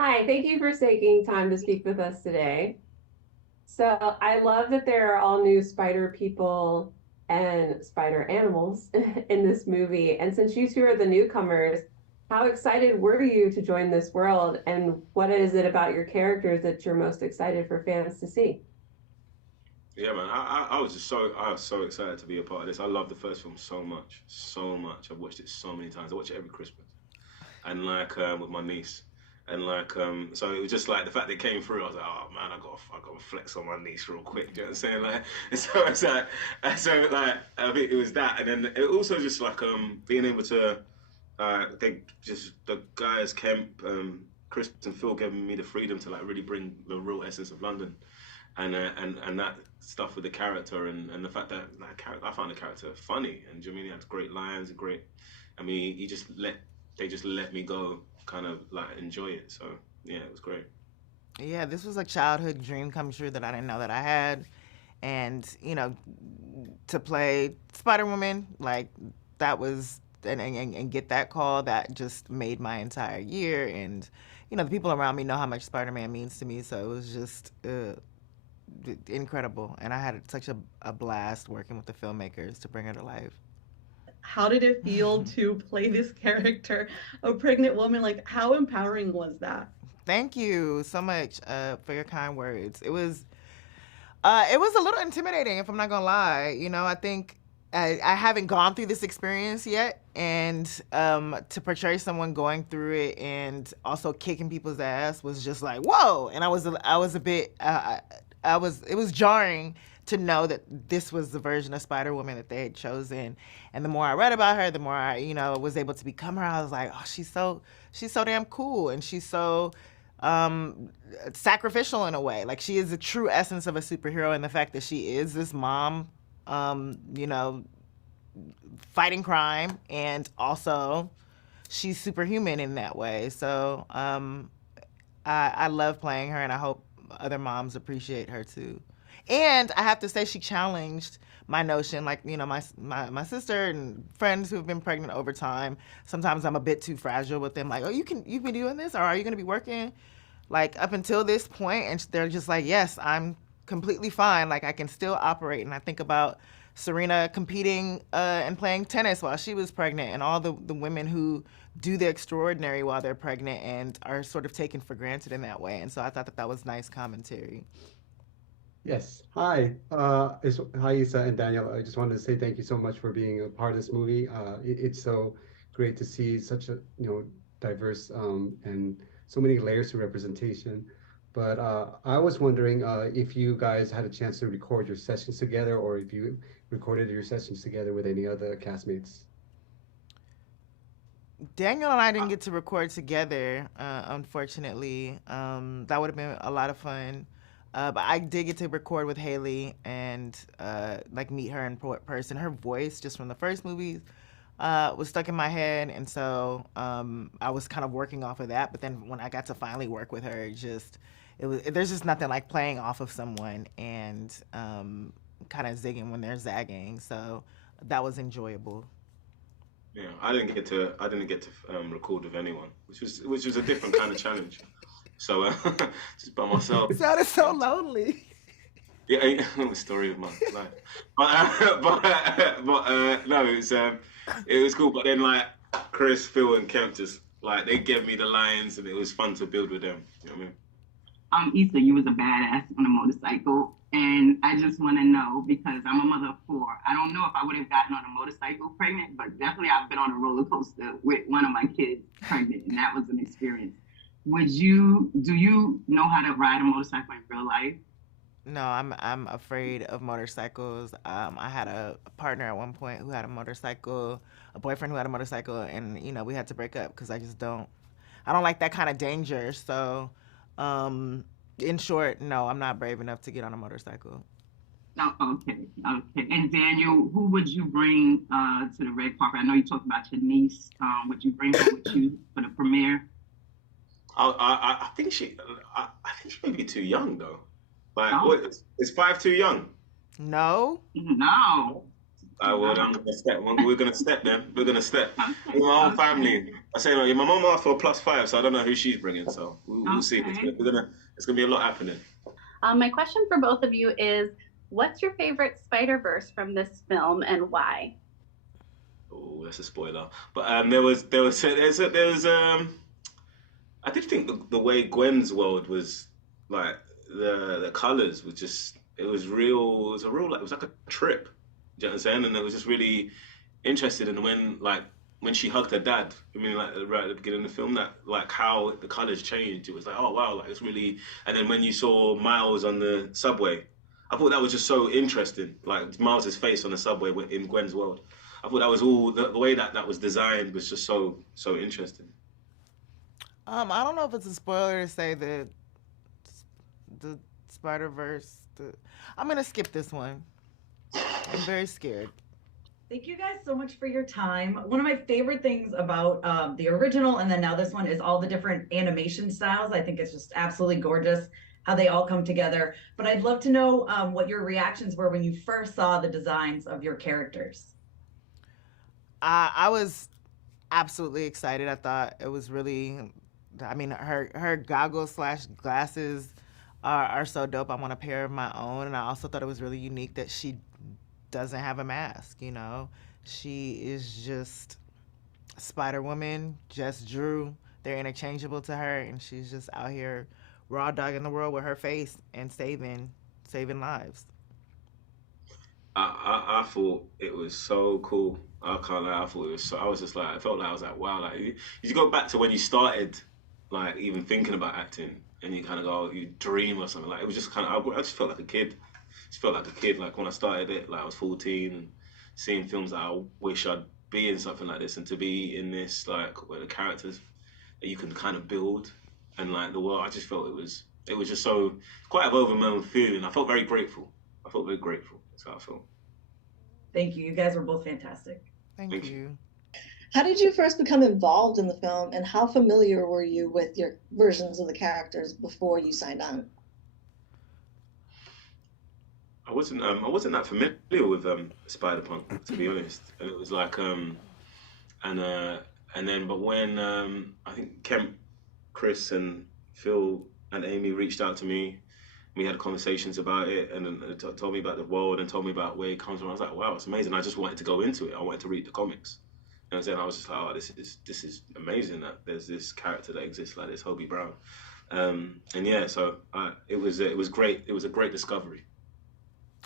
Hi, thank you for taking time to speak with us today. So I love that there are all new spider people and spider animals in this movie. And since you two are the newcomers, how excited were you to join this world? And what is it about your characters that you're most excited for fans to see? Yeah, man. I was so excited to be a part of this. I love the first film so much, so much. I've watched it so many times. I watch it every Christmas, and with my niece, and so it was just like the fact that it came through. I was like, oh man, I got to flex on my niece real quick. Do you know what I'm saying? Like, so it's like, I think it was that, and then it also just like being able to, they just the guys Kemp, Chris and Phil giving me the freedom to like really bring the real essence of London and that stuff with the character and the fact that character, I found the character funny and Jimmy had great lines and great. I mean, they just let me go, kind of like enjoy it. So yeah, it was great. Yeah, this was a childhood dream come true that I didn't know that I had. And, to play Spider Woman, like, that was, and get that call, that just made my entire year. And, the people around me know how much Spider Man means to me. So it was just incredible. And I had such a blast working with the filmmakers to bring her to life. How did it feel to play this character, a pregnant woman? Like, how empowering was that? Thank you so much for your kind words. It was a little intimidating, if I'm not gonna lie. I think I haven't gone through this experience yet, and to portray someone going through it and also kicking people's ass was just like whoa. And I was a bit I was it was jarring to know that this was the version of Spider Woman that they had chosen. And the more I read about her, the more I was able to become her. I was like, oh, she's so damn cool, and she's so um sacrificial in a way. Like, she is the true essence of a superhero, and the fact that she is this mom, um, you know, fighting crime, and also she's superhuman in that way. So I love playing her, and I hope other moms appreciate her too. And I have to say, she challenged my notion. Like, my sister and friends who've been pregnant over time. Sometimes I'm a bit too fragile with them. Like, oh, you've been doing this, or are you going to be working? Like, up until this point, and they're just like, yes, I'm completely fine. Like, I can still operate. And I think about Serena competing and playing tennis while she was pregnant, and all the women who do the extraordinary while they're pregnant and are sort of taken for granted in that way. And so I thought that that was nice commentary. Yes. Hi. Hi, Issa and Daniel. I just wanted to say thank you so much for being a part of this movie. It's so great to see such a diverse and so many layers to representation. But I was wondering if you guys had a chance to record your sessions together, or if you recorded your sessions together with any other castmates. Daniel and I didn't get to record together, unfortunately. That would have been a lot of fun. But I did get to record with Haley and like meet her in person. Her voice, just from the first movie, was stuck in my head, and so I was kind of working off of that. But then when I got to finally work with her, it was there's just nothing like playing off of someone and kind of zigging when they're zagging. So that was enjoyable. Yeah, I didn't get to record with anyone, which was a different kind of challenge. So just by myself. It sounded so lonely. Yeah, the story of my life. No, it was cool. But then like Chris, Phil, and Kemp just like they gave me the lines, and it was fun to build with them. You know what I mean? Issa, you was a badass on a motorcycle. And I just want to know, because I'm a mother of four, I don't know if I would have gotten on a motorcycle pregnant, but definitely I've been on a roller coaster with one of my kids pregnant, and that was an experience. Do you know how to ride a motorcycle in real life? No, I'm afraid of motorcycles. I had a partner at one point who had a motorcycle, a boyfriend who had a motorcycle, and we had to break up because I don't like that kind of danger. So, in short, no, I'm not brave enough to get on a motorcycle. Oh, okay, okay. And Daniel, who would you bring to the red carpet? I know you talked about your niece. Would you bring her with you for the premiere? I think I think she may be too young though. Like, No, what is 5 too young? No, no. I would. I'm gonna step. We're gonna step then. We're gonna step. With my own Okay. family. I say, no, my mom asked for a +5, so I don't know who she's bringing. So we'll see. Okay. It's gonna be a lot happening. My question for both of you is, what's your favorite Spider-Verse from this film and why? Oh, that's a spoiler. But I did think the way Gwen's world was like the colors was just it was real. It was a real like it was like a trip. Do you know what I'm saying? And it was just really interested in when she hugged her dad. I mean, like right at the beginning of the film, that like how the colors changed. It was like, oh wow, like it's really. And then when you saw Miles on the subway, I thought that was just so interesting. Like Miles's face on the subway in Gwen's world. I thought that was all the way that was designed was just so interesting. I don't know if it's a spoiler to say that the Spider-Verse. I'm gonna skip this one. I'm very scared. Thank you guys so much for your time. One of my favorite things about the original and then now this one is all the different animation styles. I think it's just absolutely gorgeous how they all come together. But I'd love to know what your reactions were when you first saw the designs of your characters. I was absolutely excited. I thought it was really, I mean, her goggles / glasses are so dope. I want a pair of my own. And I also thought it was really unique that she doesn't have a mask, you know? She is just Spider-Woman, just Drew. They're interchangeable to her, and she's just out here raw dogging the world with her face and saving lives. I thought it was so cool. I can't lie. I thought it was so. I was just like, I felt like I was like, wow. Like you go back to when you started, like even thinking about acting, and you kind of go, you dream or something. Like it was just kind of. I just felt like a kid. Just felt like a kid. Like when I started it, like I was 14, and seeing films that I wish I'd be in something like this, and to be in this, like where the characters that you can kind of build, and like the world. I just felt it was just so quite an overwhelming feeling. I felt very grateful. That's how I felt. Thank you. You guys were both fantastic. Thank you. How did you first become involved in the film, and how familiar were you with your versions of the characters before you signed on? I wasn't that familiar with Spider-Punk, to be honest. And it was like and then but when I think Kemp, Chris and Phil and Amy reached out to me, we had conversations about it and told me about the world and told me about where it comes from. I was like, wow, it's amazing. I just wanted to go into it. I wanted to read the comics. You know what I'm saying? I was just like, oh, this is amazing that there's this character that exists like this, Hobie Brown. And yeah, so it was great. It was a great discovery.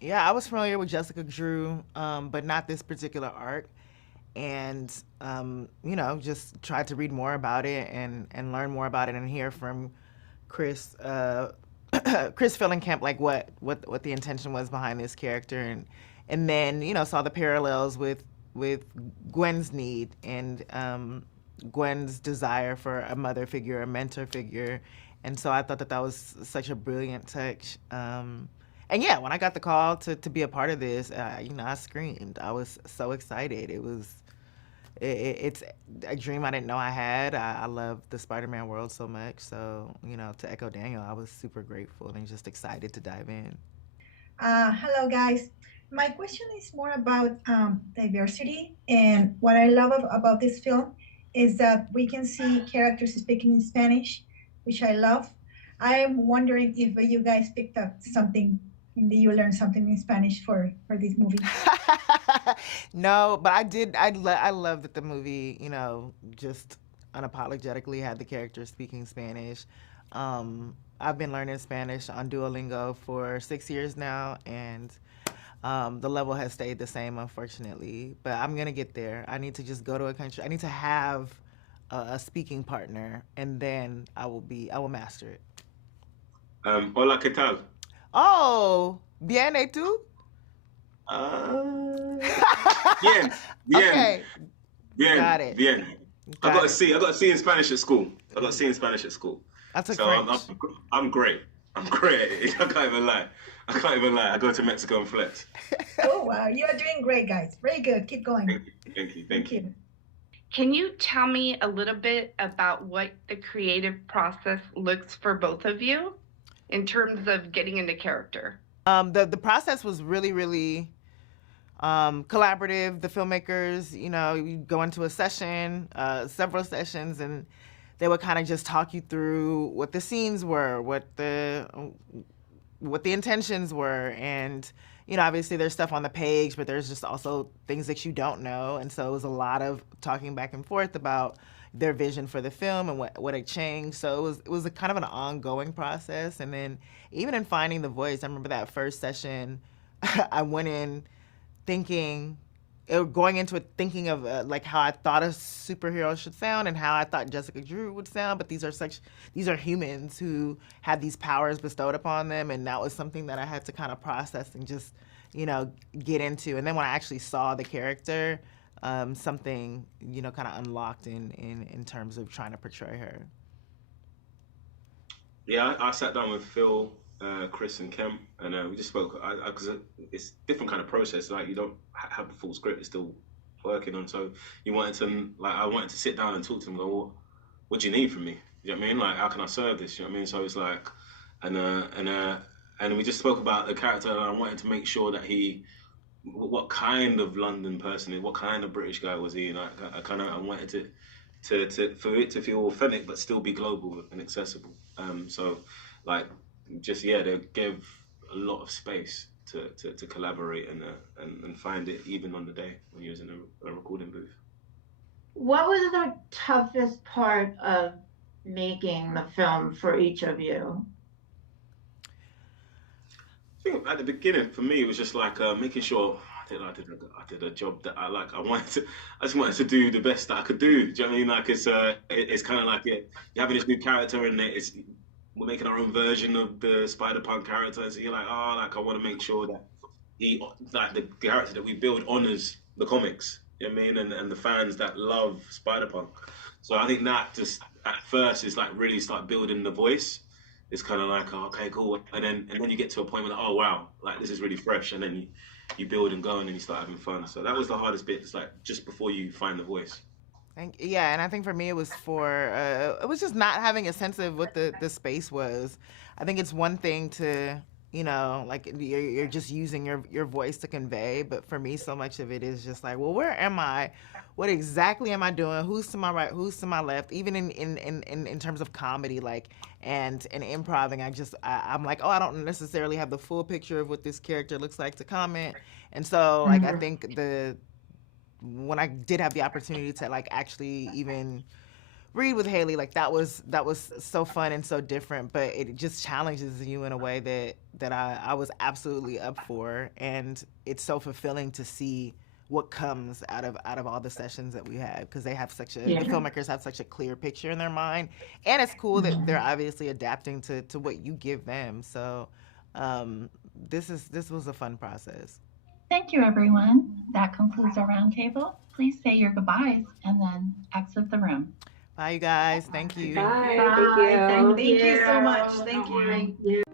Yeah, I was familiar with Jessica Drew, but not this particular arc. And, you know, just tried to read more about it and learn more about it and hear from Chris, Phil and Kemp, like what the intention was behind this character. And then, you know, saw the parallels with Gwen's need and Gwen's desire for a mother figure, a mentor figure. And so I thought that was such a brilliant touch. And yeah, when I got the call to be a part of this, you know, I screamed. I was so excited. It's a dream I didn't know I had. I love the Spider-Man world so much. So, you know, to echo Daniel, I was super grateful and just excited to dive in. Hello, guys. My question is more about diversity. And what I love about this film is that we can see characters speaking in Spanish, which I love. I'm wondering if you guys picked up something, you learned something in Spanish for this movie. No, but I did. I love that the movie, you know, just unapologetically had the characters speaking Spanish. I've been learning Spanish on Duolingo for 6 years now, and the level has stayed the same, unfortunately. But I'm gonna get there. I need to just go to a country. I need to have a speaking partner, and then I will master it. Hola, ¿qué tal? Oh, bien, ¿y tú? Bien. Okay. Bien. Got it. Bien. I got a C in Spanish at school. I took so French. I'm great. I can't even lie. I go to Mexico and flex. Oh, wow. You are doing great, guys. Very good. Keep going. Thank you. Can you tell me a little bit about what the creative process looks for both of you in terms of getting into character? The process was really, really collaborative. The filmmakers, you know, you go into a session, several sessions, and they would kind of just talk you through what the scenes were, what the intentions were, and you know, obviously there's stuff on the page, but there's just also things that you don't know, and so it was a lot of talking back and forth about their vision for the film and what had changed. So it was a kind of an ongoing process, and then even in finding the voice, I remember that first session, I went in thinking, going into it thinking of like how I thought a superhero should sound and how I thought Jessica Drew would sound, but these are humans who have these powers bestowed upon them, and that was something that I had to kind of process and just, you know, get into. And then when I actually saw the character, something, you know, kind of unlocked in terms of trying to portray her. Yeah, I sat down with Phil, Chris, and Kemp, and we just spoke because it's a different kind of process. Like, you don't have the full script; it's still working on. So you wanted to, like, I wanted to sit down and talk to them. And go, what do you need from me? You know what I mean? Like, how can I serve this? You know what I mean? So it's like, and we just spoke about the character, and I wanted to make sure that what kind of London person, what kind of British guy was he? And I wanted for it to feel authentic but still be global and accessible. So like, just, yeah, they gave a lot of space to collaborate and find it even on the day when you was in a recording booth. What was the toughest part of making the film for each of you? I think at the beginning, for me, it was just like making sure I did a job that I like. I just wanted to do the best that I could do. Do you know what I mean? Like, it's kind of like, yeah, you're having this new character, and we're making our own version of the Spider-Punk character. And so you're like, oh, like, I want to make sure that the character that we build honors the comics. You know what I mean? And the fans that love Spider-Punk. So I think that just at first is like really start building the voice. It's kind of like, oh, okay, cool, and then you get to a point where, like, oh wow, like, this is really fresh, and then you build and go, and then you start having fun. So that was the hardest bit. It's like just before you find the voice. Yeah, and I think for me it was it was just not having a sense of what the space was. I think it's one thing to, you know, like, you're just using your voice to convey, but for me so much of it is just like, well, where am I? What exactly am I doing? Who's to my right? Who's to my left? Even in terms of comedy, like, and improvising, I'm like, oh, I don't necessarily have the full picture of what this character looks like to comment, and so like, I think when I did have the opportunity to, like, actually even read with Haley, like, that was so fun and so different, but it just challenges you in a way that I was absolutely up for, and it's so fulfilling to see what comes out of all the sessions that we have, because they have the filmmakers have such a clear picture in their mind, and it's cool that they're obviously adapting to what you give them. So this was a fun process. Thank you, everyone. That concludes our roundtable. Please say your goodbyes and then exit the room. Bye, you guys. Thank you. Bye. Bye. Thank you. Thank you so much. Thank you. Thank you.